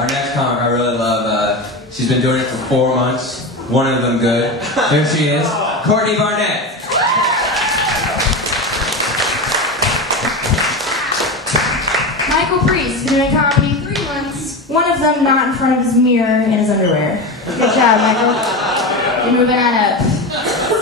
Our next comic I really love, she's been doing it for 4 months, one of them good. Here she is, Courtney Barnett. Michael Priest, been doing comedy 3 months, one of them not in front of his mirror in his underwear. Good job, Michael. You're moving on up.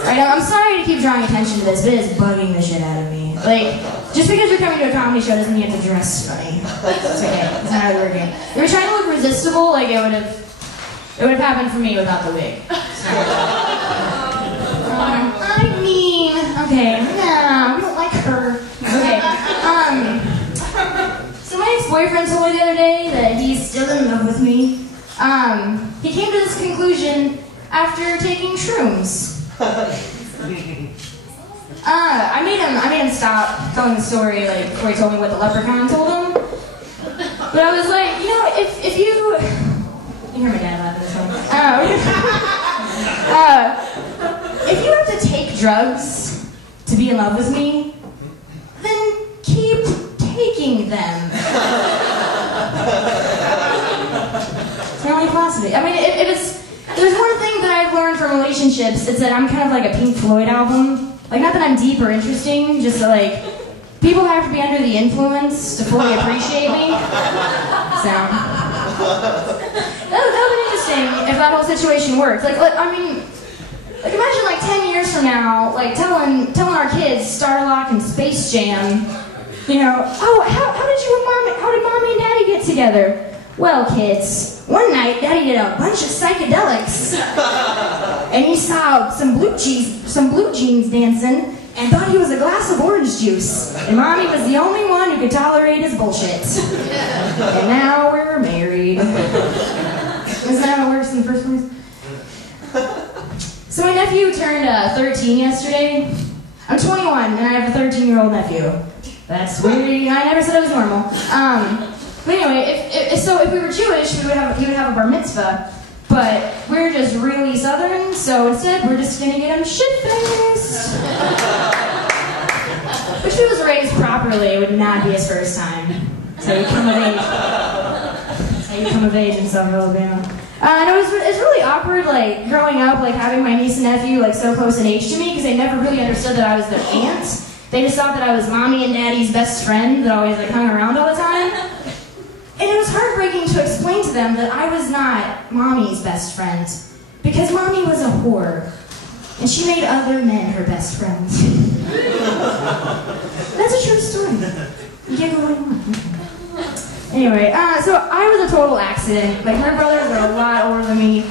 Right, I'm sorry to keep drawing attention to this, but it's bugging the shit out of me. Like, just because you're coming to a comedy show doesn't mean you have to dress funny. It's okay. It's not how we're working. If you were trying to look resistible, like it would have happened for me without the wig. I mean, okay, no, we don't like her. Okay, so my ex-boyfriend told me the other day that he's still in love with me. He came to this conclusion after taking shrooms. I made him stop telling the story, like, before he told me what the leprechaun told him. But I was like, you know, if you hear my dad laughing this one. If you have to take drugs to be in love with me, then keep taking them. It's my only philosophy. I mean, there's one thing that I've learned from relationships, it's that I'm kind of like a Pink Floyd album. Like, not that I'm deep or interesting, just that, like, people have to be under the influence to fully appreciate me. So, that would have been interesting if that whole situation worked. Like, I mean, like, imagine, like, 10 years from now, like, telling our kids Starlock and Space Jam, you know, oh, how did Mommy and Daddy get together? Well, kids, one night Daddy did a bunch of psychedelics, and he saw some blue jeans dancing, and thought he was a glass of orange juice, and Mommy was the only one who could tolerate his bullshit. And now we're married. Isn't that how it works in the first place? So my nephew turned 13 yesterday. I'm 21, and I have a 13-year-old nephew. That's weird. I never said it was normal. But anyway, if we were Jewish, he would have a bar mitzvah. But we're just really Southern, so instead we're just gonna get him shit-faced. If he was raised properly, it would not be his first time. That's how you come of age. That's how you come of age in South Alabama. And it's really awkward, like, growing up, like, having my niece and nephew, like, so close in age to me, because they never really understood that I was their aunt. They just thought that I was Mommy and Daddy's best friend that always, like, hung around all the time. And it was heartbreaking to explain to them that I was not Mommy's best friend, because Mommy was a whore, and she made other men her best friends. That's a true story. You can't go what you want. Anyway, so I was a total accident. Like, my brothers are a lot older than me.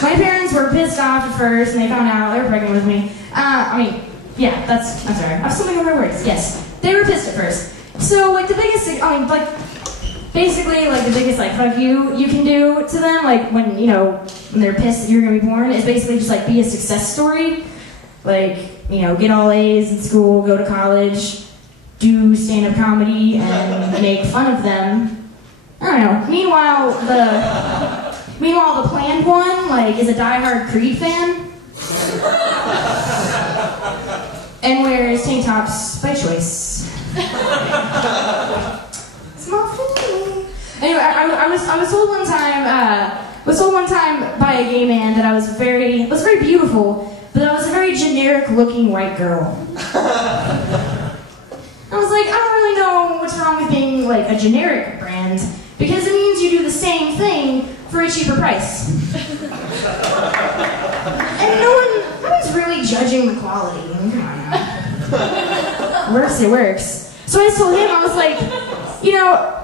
My parents were pissed off at first, and they found out they were pregnant with me. I'm sorry. I'm stumbling over my words. Yes, they were pissed at first. So, like, the biggest fuck you can do to them, like, when they're pissed that you're gonna be born, is basically just, like, be a success story. Like, get all A's in school, go to college, do stand-up comedy, and make fun of them. I don't know. Meanwhile, the planned one, like, is a diehard Creed fan. And wears tank tops by choice. Small thing. Anyway, I was told one time by a gay man that I was very beautiful, but I was a very generic-looking white girl. I was like, I don't really know what's wrong with being, like, a generic brand, because it means you do the same thing for a cheaper price. And no one's really judging the quality. I mean, come on now. Works, it works. So I told him, I was like,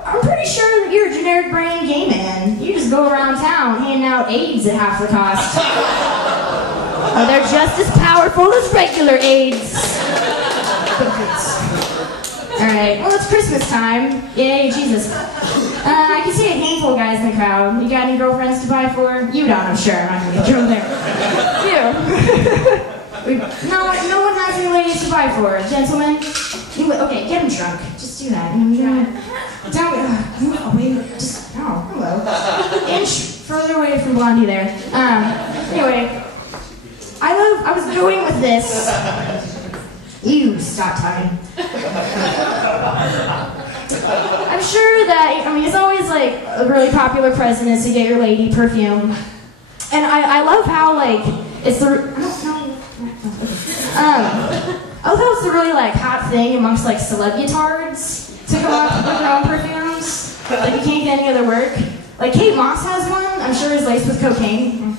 I'm pretty sure that you're a generic brand gay man. You just go around town handing out AIDS at half the cost. Oh, they're just as powerful as regular AIDS. Alright, well, it's Christmas time. Yay, Jesus. I can see a handful of guys in the crowd. You got any girlfriends to buy for? You don't, I'm sure. I'm not going to get you there. You. No one has any ladies to buy for. Gentlemen? Okay, get him drunk. Just do that. Hello. Inch further away from Blondie there. Anyway, I was going with this. You stop talking. I'm sure that, I mean, it's always like a really popular present is to get your lady perfume. And I love how like, it's the, I don't know. I love how it's the really like hot thing amongst like celebutards to come up with their own perfumes. Like you can't get any other work. Like Kate Moss has one, I'm sure it's laced with cocaine.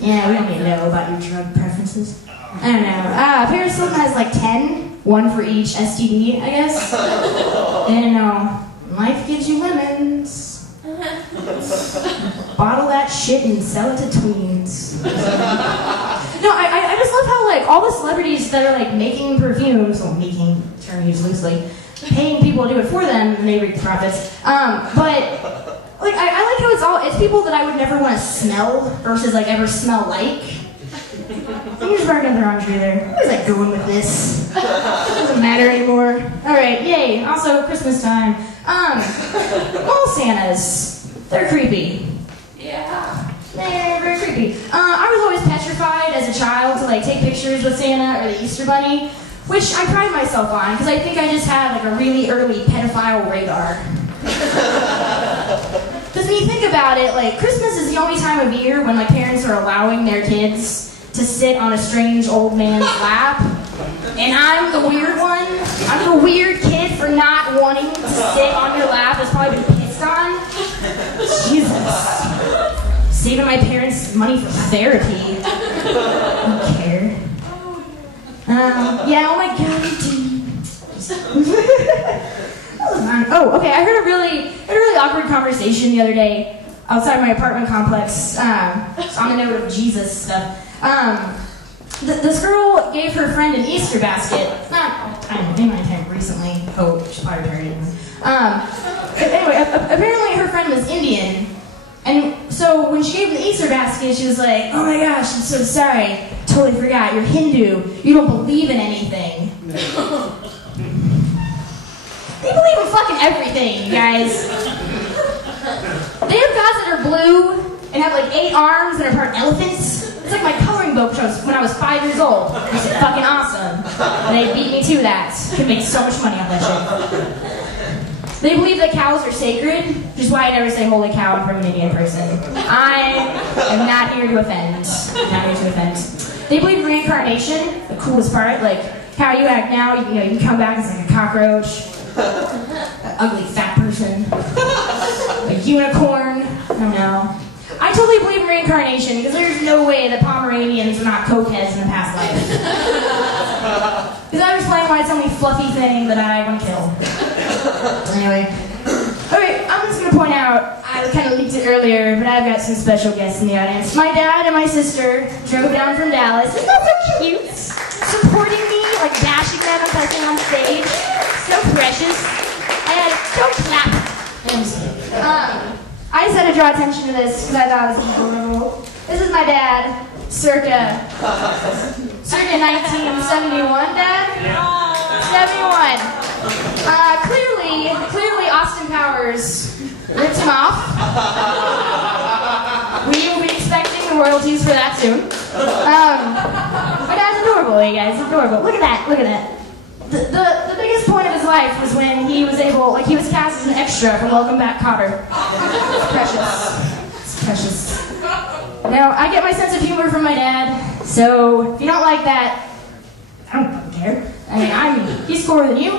Yeah, we don't need to know about your drug preferences. I don't know. Paris Hilton has like 10, one for each STD, I guess. And life gives you lemons. Bottle that shit and sell it to tweens. No, I just love how like all the celebrities that are like making perfumes, well, making, term used loosely, paying people to do it for them and they reap the profits. But like I like how it's people that I would never want to smell versus like ever smell like. I'm just barking up the wrong tree there. Where's that going with this? Doesn't matter anymore. Alright, yay. Also, Christmas time. Mall Santas. They're creepy. Yeah. They're very creepy. I was always petrified as a child to like take pictures with Santa or the Easter Bunny, which I pride myself on, because I think I just had like a really early pedophile radar. Because when you think about it, like Christmas is the only time of year when like parents are allowing their kids to sit on a strange old man's lap. And I'm the weird one. I'm the weird kid for not wanting to sit on your lap that's probably been pissed on. Jesus. Saving my parents money for therapy. I don't care. Yeah, oh my god, oh, okay, I heard a really awkward conversation the other day outside my apartment complex, on the note of Jesus stuff. This girl gave her friend an Easter basket. I don't know, maybe recently. Oh, she's probably married. Anyway, apparently her friend was Indian. And so when she gave him the Easter basket, she was like, oh my gosh, I'm so sorry. Totally forgot, you're Hindu. You don't believe in anything. They believe in fucking everything, you guys. They have gods that are blue and have like 8 arms and are part elephants. It's like my coloring book when I was 5 years old. It's fucking awesome. And they beat me to that. Could make so much money off that shit. They believe that cows are sacred, which is why I never say holy cow in front of an Indian person. I am not here to offend. I'm not here to offend. They believe in reincarnation, the coolest part, like how you act now, you can come back as like a cockroach, an ugly fat person, a unicorn, I don't know. I totally believe in reincarnation because there's no way that Pomeranians were not cokeheads in the past life. Because I was playing why it's the only fluffy thing that I want to kill. Anyway. Okay, I'm just going to point out, I kind of leaked it earlier, but I've got some special guests in the audience. My dad and my sister drove down from Dallas. Isn't that so cute? Supporting me, like dashing them and pressing on stage. So precious. Don't clap. I'm just kidding. I just had to draw attention to this because I thought it was adorable. This is my dad, circa 1971, Dad? 71. Clearly Austin Powers ripped him off. We will be expecting the royalties for that soon. My dad's adorable, you guys, adorable. Look at that. The biggest point of his life was when he was he was cast as an extra from Welcome Back, Kotter. It's precious. Now, I get my sense of humor from my dad, so if you don't like that, I don't care. I mean, he's cooler than you.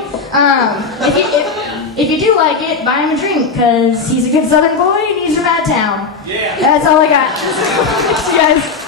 If you do like it, buy him a drink, because he's a good Southern boy and he's from Bad Town. Yeah. That's all I got. Thanks, you guys.